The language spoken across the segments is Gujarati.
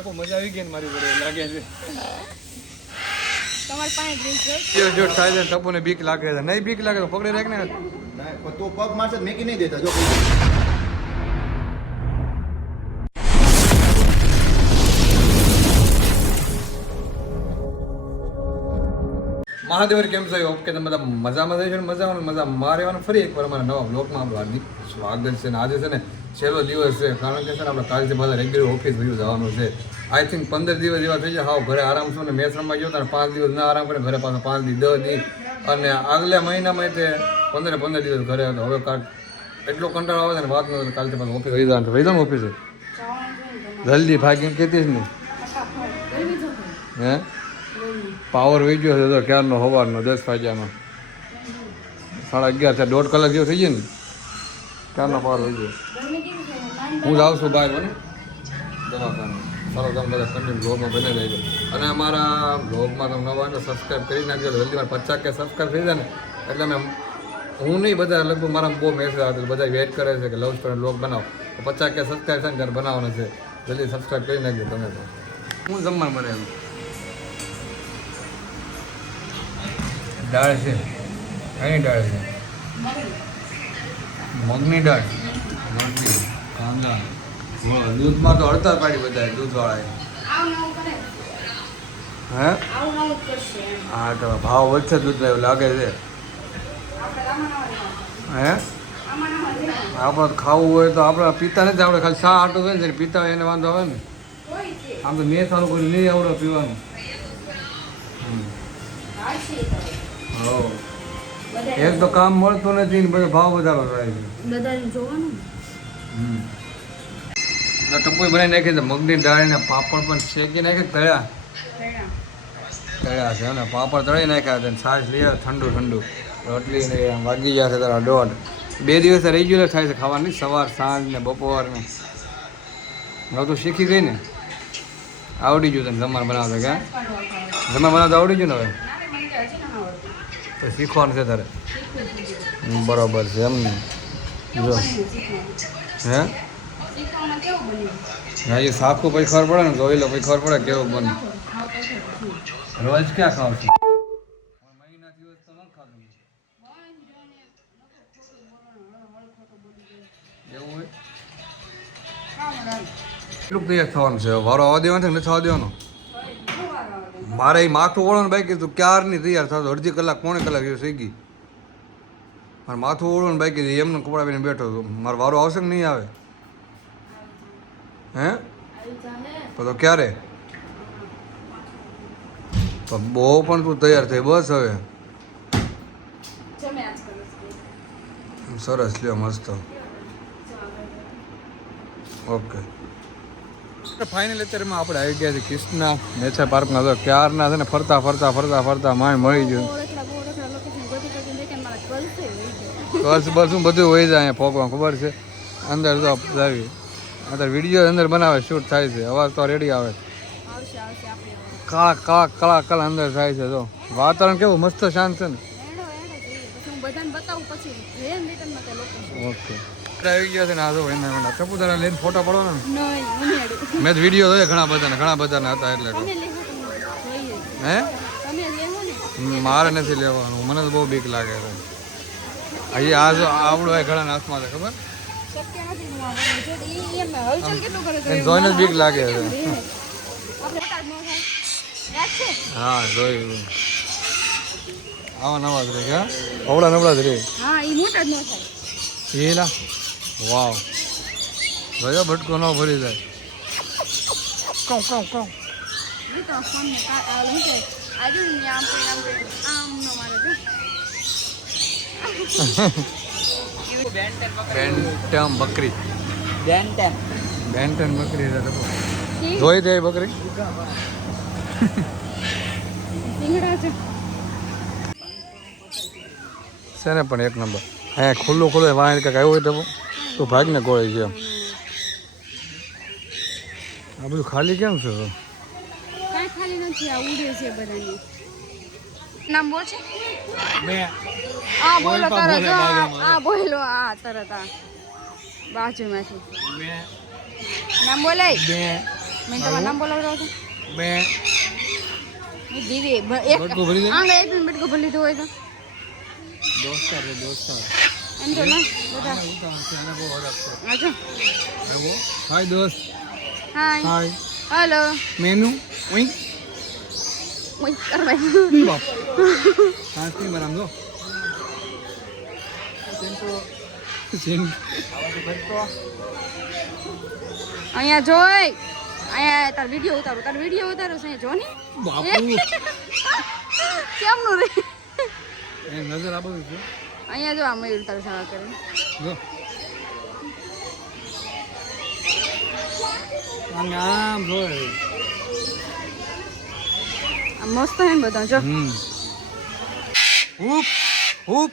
ટપુ મજા આવી ગઈ ને મારી જોડે લાગે છે તમાર પાસે ડ્રિંક જો થાય છે ટપુ ને બીક લાગે છે નહીં બીક લાગે તો પકડી રાખ ને તો પગ મારશે મેકી નહીં દેતા જો મહાદેવર કેમ છો ઓકે તમે બધા મજામાં થઈ છે મજા મારવાનું ફરી એકવાર અમારા નવા બ્લોગમાં આપણું હાર્દિક સ્વાગત છે ને આજે છે ને છેલ્લો દિવસ છે કારણ કે છે ને આપણે કાલથી પાછા રેગ્યુલર ઓફિસ વ્યૂ જવાનું છે આઈ થિંક 15 દિવસ જેવા થઈ જાય હાવ ઘરે આરામ છું ને મેચ રમવા ગયો તો 5 દિવસ ના આરામ કરે ઘરે પાછા 5 દી 10 દી અને આગલા મહિનામાં તે 15 દિવસ ઘરે હતો હવે એટલો કંટાળો આવે છે ને વાત ન કાલથી પાછા ઓફિસ વહી જવાનું ઓફિસે જલ્દી ભાગીને કહેતી જ નહીં હે પાવર વહી ગયો છે તો ક્યારનો સવારનો 10 વાગ્યાનો 11:30 દોઢ કલાક જેવો થઈ ગયો ને ક્યારનો પાવર વહી ગયો હું જાઉં છું બહાર મને દવાખાને સારો તમે બધા કન્ટિન્યુ બ્લોગમાં બને રહેજો અને અમારા બ્લોગમાં તમે નવા હોય તો સબસ્ક્રાઈબ કરી નાખજો જલ્દી મારે 50K સબસ્ક્રાઈબ થઈ જાય ને એટલે મેં હું નહીં બધા લગભગ મારા બહુ મેસેજ આવે બધા વેઇટ કરે છે કે લવ સ્ટોરી બ્લોગ બનાવો 50K સબસ્ક્રાઈબ થાય ને ત્યારે બનાવવાનો છે જલ્દી સબસ્ક્રાઈબ કરી નાખજો તમે તો હું જમવાનું મળે એમ દાળ છે કઈ દાળ છે મગની દાળ રોટલી કાંદા દૂધમાં તો હડતાલ પાડી બધા દૂધવાળા હે હા તો ભાવ વધશે દૂધ એવું લાગે છે હે આપણે ખાવું હોય તો આપણે પીતા નથી આપણે ખાલી શા આટું હોય ને પીતા હોય એને વાંધો આવે ને આમ તો મેં સારું કોઈ નહીં આવડે પીવાનું એક તો કામ મળતું નથી ને બધો ભાવ વધારો થાય છે ટપોઈ બનાવી નાખી છે મગની દાળ ને પાપડ પણ શેકી નાખી તળ્યા છે અને પાપડ તળી નાખ્યા છે છાશ લઈ ઠંડુ રોટલી ને વાગી જશે તારા 1:30 2 દિવસ રેગ્યુલર થાય છે ખાવાની સવાર સાંજ ને બપોર ને હવે તું શીખી ગઈ ને આવડી ગયું તને જમવાનું બનાવતા ક્યાં જમવાનું બનાવતા આવડી ગયું ને હવે તો શીખવાનું છે તારે બરોબર છે એમ ને જો હે હા એ સાખું પછી ખબર પડે ને જોઈ લો પછી ખબર પડે કેવું બને રોજ ક્યાં ખાવ છું એવું હોય કેટલું તૈયાર થવાનું છે વારો આવવા દેવાનો છે નથી થવા દેવાનો મારે એ માથું ઓળવાનું બાકી હતું ક્યારની તૈયાર થતો અડધી કલાક પોણી કલાક જેવું થઈ ગઈ મારે માથું ઓળવાનું બાકી હતું એમને કપડાં પહેરીને બેઠો હતો મારો વારો આવશે કે નહીં આવે હે તો ક્યારે તો બહુ પણ તું તૈયાર થઈ બસ હવે સરસ લ્યો મસ્ત ઓકે ફાઇનલ અત્યારમાં આપણે આવી ગયા છે કૃષ્ણા નેચર પાર્કમાં તો ક્યારના છે ને ફરતા માય મળી ગયું બસ હું બધું હોય જાય અહીંયા ફોકમાં ખબર છે અંદર તો આવી અત્યારે વિડીયો અંદર બનાવે શૂટ થાય છે અવાજ તો રેડી આવે કળા અંદર થાય છે તો વાતાવરણ કેવું મસ્ત શાંત છે ને ઓકે આવી ગયા છે ને આ તો એના ટપુ તારા લઈને ફોટો પડવાનો ને મેં તો વિડીયો જોયા ઘણા બધાના હતા એટલે હે મારે નથી લેવાનું મને તો બહુ બીક લાગે છે હજી આ જો આવડો હોય ઘણા હાથમાં છે ખબર જોઈને જ બીક લાગે છે હા જોયું આવા નવા જ રે કે અવડા નવડા જ રે એલા વાવ ગયો ભટકો ન ભરી જાય બેન્ટમ બકરી જોઈ દે બકરી છે ને પણ એક નંબર હા ખુલ્લું વાહન કંઈક આવ્યું હોય તો તું ભાગને ગોળી છે આ બધું ખાલી કેમ છે નામ બોલ છે બોલો તરત બોલો તરત બાજુમાંથી નામ બોલાય મેં તમારું નામ બોલાવડાવો તો બે મેં દીવી એક બટકું ભરી દે. આંગળે એક બટકું ભરી લીધું હોય તો દોસ્તાર છે દોસ્તાર એમ તો ના બધા આને બહુ હરખ છે આજો આવો હાય દોસ્ત હાય હાય હેલો મેનુ ઓઈંગ ઓય કરવાય બાપ સાંસની બનામ દો સેન અહીંયા જોઈ અહીંયા તાર વિડિયો ઉતારો છે અહીંયા જો ને બાપુ કેમનું રે એ નજર આપો છો અહીંયા જો આ મયુર તારું સેવા કરે જો આમ જોય આ મસ્ત હે ને બધા જો હુપ હુપ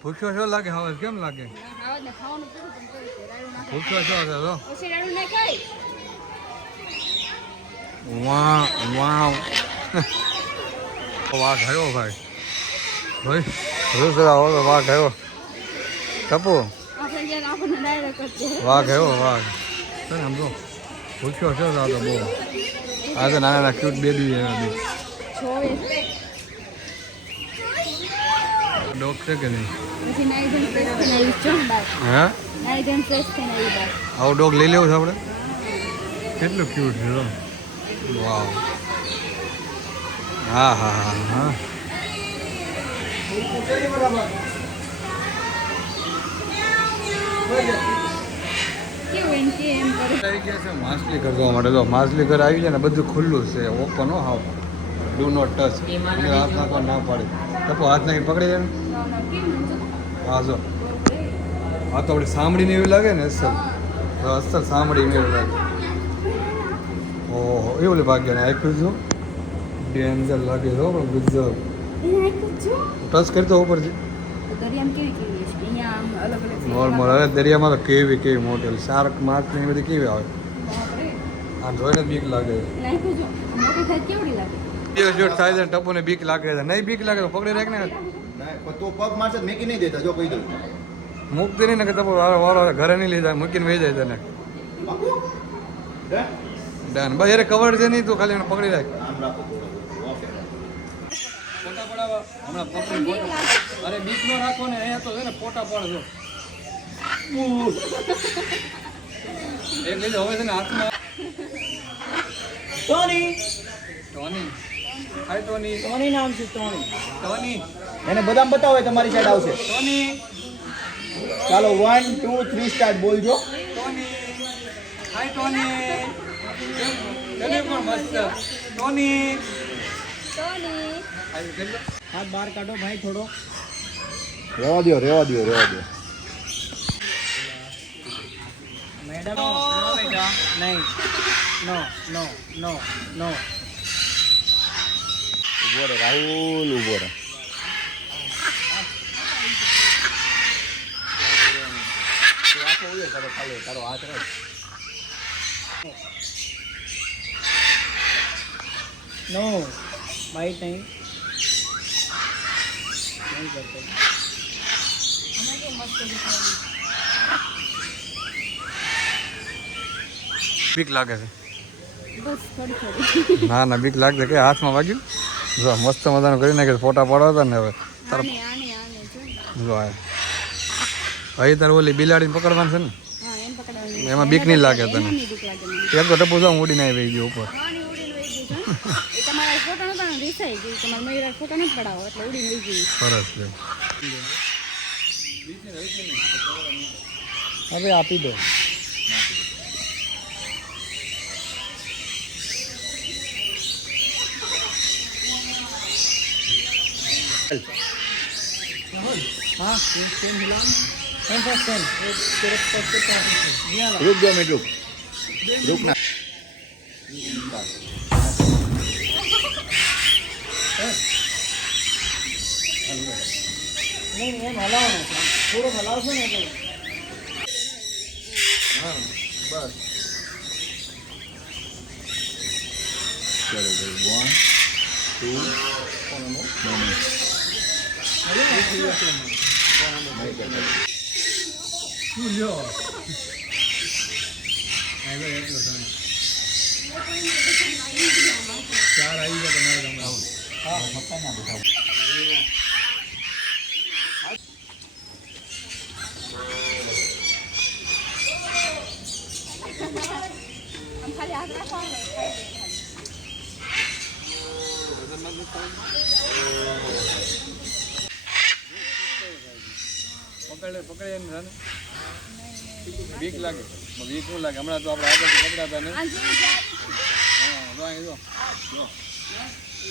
ભૂખ્યો છો લાગે હવે કેમ લાગે આવાજ ને ખાવાનું પૂરું પણ કોઈ રાડું ના ભૂખ્યો છો છે જો પછી રાડું ના ખાય વાહ વાહ વાહ ગયો ભાઈ ભાઈ રૂસરા હો વાહ ગયો ટપુ આપણે જેને આપણને ડાયરેક્ટ જ વાહ ગયો વાહ છે ને આમ જો ભૂખ્યો છો આ તો બહુ આ તો નાના ક્યુટ બેબી છે જોવે ડોગ છે કે નહીં પછી નાઈ ધન ફ્રેશ થઈને આવી છો ને બાર હે નાઈ ધન ફ્રેશ થઈને આવી બાર આવો ડોગ લઈ લેવું છે આપણે કેટલું ક્યુટ છે જો વાવ હા હા હા હા કેવું એમ કે એમ કરે આવી ગયા છે માછલી કરવા માટે તો માછલી ઘર આવી જાય ને બધું ખુલ્લું છે ઓપન હો હાવ ડુ નોટ ટચ હાથ નાખવા ના પડે ટપો હાથ નાખી પકડી જાય ને હા જો હા તો આપણી સાંભળીને એવી લાગે ને અસલ સાંભળીને એવી લાગે ઓહો એવું ભાગ્ય ને આપ્યું છું ડેન્જર લાગે છે પણ ગુજર ટચ કરી તો ઉપર છે દરિયામાં કેવી કેવી છે અહીંયા આમ અલગ અલગ નોર્મલ હવે દરિયામાં તો કેવી મોટેલ શાર્ક માર્ક ને એ બધી કેવી આવે બાપરે આ જોઈને જ બીક લાગે નાખ્યું જો મોટું થાય કેવડી લાગે જો થાય છે ટપુને બીક લાગે છે નહીં બીક લાગે તો પકડી રાખ ને ના, પણ તો પગ મારશે તો મેકી નહીં દેતા જો કહી દઉં મૂકતી નહીં ને કે ટપુ વાળો ઘરે નહીં લીધા મૂકીને વહી જાય તને બાપુ હે? ડન બસ યાર કવર છે નહીં તું ખાલી એને પકડી રાખ આમ રાખો ઓકે ફોટા પડાવવા હમણાં પકડી અરે બીક નો રાખો ને અહીંયા તો છે ને ફોટા પાડજો એક લીધો હવે છે ને હાથમાં ટોની ટોની હાય ટોની ટોની નામ છે ટોની ટોની એને બદામ બતાવો એ તમારી સાઈડ આવશે ટોની ચાલો 1 2 3 સ્ટાર્ટ બોલજો ટોની હાય ટોની તને પણ મસ્ત ટોની ટોની હાય કેટલો હાથ બહાર કાઢો ભાઈ થોડો રેવા દો મેડમ નો બેટા નહીં નો ઉભો રે રાહુલ ઉભો રે તારો હાથ રાખ નો બાઈટ નહીં કરતો બીક લાગે છે બસ થોડી ના બીક લાગે કે હાથમાં વાગ્યું જો મસ્ત મજાનું કરી નાખે ફોટા પાડવા ને હવે તાર આને જો આ અહીં તાર ઓલી બિલાડીને પકડવાનું છે ને હા એમ પકડવાનું એમાં બીક નહીં લાગે તને એમાં નહીં બીક લાગે મને. એક તો ટપુ જાઉં ઉડીને આવી ગયો ઉપર હા, ને ઉડીને વહી ગઈ છે. એ તમારા ફોટો નતા ને રિસાઈ ગઈ તમારા મયુરા ફોટો નથી પડાવો એટલે ઉડીને વહી ગઈ સરસ છે હવે આપી દો हाँ सेम हिलाओ कौन सा सेम तेरे पास से क्या रुक 2 मिनट रुक ना नहीं एम हलाओ ना पूरा हलाओ છો ને એટલે હા બસ ચલો ભાઈ 1 2 શું લ્યો આવ્યો એટલો સમય ચાર આવી ગયા તમારે ગામમાં. હા મકાન ના બધા આમ ખાલી હાથ રાખવાનો પકડે એમ છે ને બીક લાગે બીક શું લાગે હમણાં તો આપણે આગળથી પકડાતા ને આ જેવી જાય હા જો અહીં જો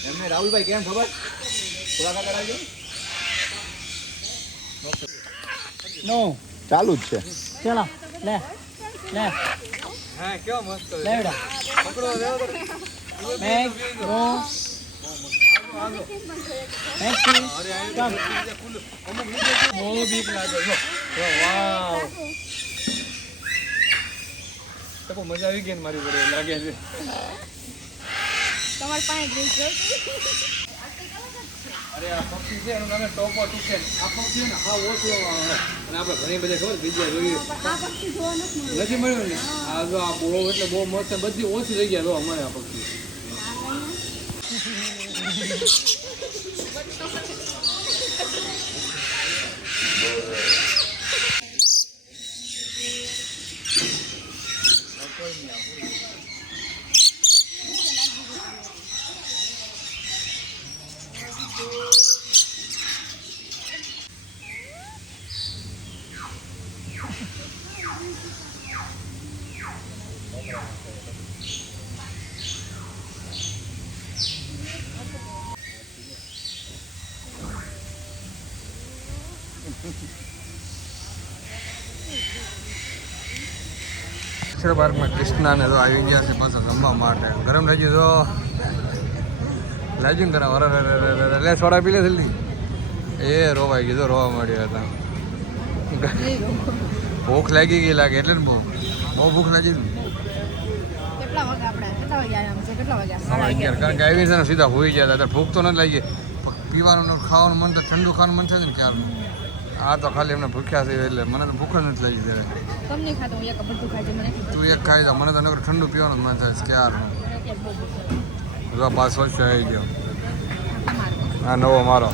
એમને રાહુલભાઈ કેમ ખબર થોડા કરાવજો નો ચાલુ જ છે ચાલો લે લે હા કેવો મસ્ત લે બેટા પકડો દેવો તો મેક નો બહુ બીક લાગે જો વાવ તો મજા આવી ગઈ ને મારી જોડે લાગે છે તમારે પાંચ ડ્રેસ જોઈતી અરે આ પક્ષી છે એનું નામે ટોપો ટુકેન આ પક્ષી ને હા ઓછો અને આપણે ઘણી બધી ખબર જગ્યા જોઈએ આ પક્ષી જોવા નથી મળ્યું નથી મળ્યું ને આ જો આ બહુ એટલે બહુ મસ્ત બધી ઓછી જગ્યા જો અમારે આ પક્ષી અક્ષર પાર્કમાં કૃષ્ણાને તો આવી ગયા છે પાછો જમવા માટે ગરમ થઈ ગયું તો લાગ્યું ને તને લે સોડા પી લે જલ્દી એ રોવાઈ ગયું તો રોવા મળ્યો હતા ભૂખ લાગી ગઈ લાગે એટલે ને બહુ ભૂખ લાગી ને કેટલા વાગે આપણે કેટલા વાગે આવ્યા છે કેટલા વાગે 11:30 કારણ કે આવી છે ને સીધા હોઈ ગયા હતા ભૂખ તો નથી લાગી પીવાનું ને ખાવાનું મન તો ઠંડુ ખાવાનું મન થાય છે ને ક્યારનું આ તો ખાલી એમને ભૂખ્યા છે એટલે મને તો ભૂખ જ નથી લાગી ત્યારે તમને ખાતો હું એક બધું ખાજે મને તું એક ખાઈ જા મને તો નકર ઠંડુ પીવાનું જ મન થાય છે ક્યારનું અત્યારે બહુ ભૂખ જો 5 વર્ષ આવી ગયો આ નવો મારો